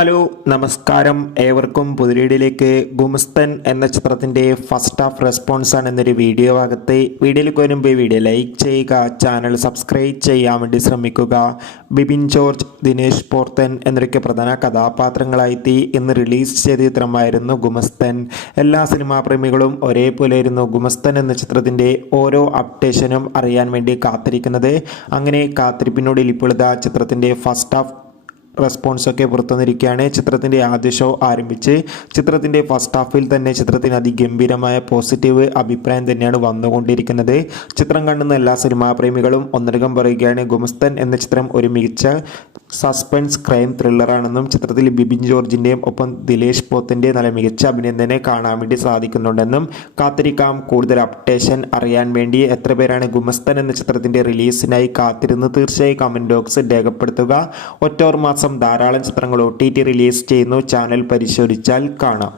Hello നമസ്കാരം, ഏവർക്കും പുതിരീടിലേക്ക്. ഗുമസ്തൻ എന്ന ചിത്രത്തിൻ്റെ ഫസ്റ്റ് ഹാഫ് റെസ്പോൺസ് ആണ് എന്നൊരു വീഡിയോ ഭാഗത്ത്. വീഡിയോയിലേക്ക് വരുമ്പോൾ വീഡിയോ ലൈക്ക് ചെയ്യുക, ചാനൽ സബ്സ്ക്രൈബ് ചെയ്യാൻ വേണ്ടി ശ്രമിക്കുക. ബിബിൻ ജോർജ്, ദിനേശ് പോർത്തൻ എന്നൊക്കെ പ്രധാന കഥാപാത്രങ്ങളായി ഇന്ന് റിലീസ് ചെയ്ത ചിത്രമായിരുന്നു ഗുമസ്തൻ. എല്ലാ സിനിമാ പ്രേമികളും ഒരേപോലെയായിരുന്നു ഗുമസ്തൻ എന്ന ചിത്രത്തിൻ്റെ ഓരോ അപ്ഡേഷനും അറിയാൻ വേണ്ടി കാത്തിരിക്കുന്നത്. അങ്ങനെ കാത്തിരിപ്പിനോട് ഇപ്പോൾ ഇതാ ചിത്രത്തിൻ്റെ ഫസ്റ്റ് ഹാഫ് റെസ്പോൺസൊക്കെ പുറത്തുവന്നിരിക്കുകയാണ്. ചിത്രത്തിൻ്റെ ആദ്യ ഷോ ആരംഭിച്ച് ചിത്രത്തിൻ്റെ ഫസ്റ്റ് ഹാഫിൽ തന്നെ ചിത്രത്തിന് അതിഗംഭീരമായ പോസിറ്റീവ് അഭിപ്രായം തന്നെയാണ് വന്നുകൊണ്ടിരിക്കുന്നത്. ചിത്രം കാണുന്ന എല്ലാ സിനിമാ പ്രേമികളും ഒന്നടങ്കം പറയുകയാണ് ഗുമസ്തൻ എന്ന ചിത്രം ഒരു മികച്ച സസ്പെൻസ് ക്രൈം ത്രില്ലറാണെന്നും ചിത്രത്തിൽ ബിബിൻ ജോർജിൻ്റെയും ഒപ്പം ദിനേശ് പോത്തൻ്റെയും നല്ല മികച്ച അഭിനയം തന്നെ കാണാൻ വേണ്ടി സാധിക്കുന്നുണ്ടെന്നും കാത്തിരിക്കാം. കൂടുതൽ അപ്ഡേഷൻ അറിയാൻ വേണ്ടി എത്ര പേരാണ് ഗുമസ്തൻ എന്ന ചിത്രത്തിൻ്റെ റിലീസിനായി കാത്തിരുന്ന് തീർച്ചയായും കമൻറ്റ് ബോക്സിൽ രേഖപ്പെടുത്തുക. ഒറ്റോർ മാസം ധാരാളം ചിത്രങ്ങൾ OTT റിലീസ് ചെയ്യുന്നു. ചാനൽ പരിശോധിച്ചാൽ കാണാം.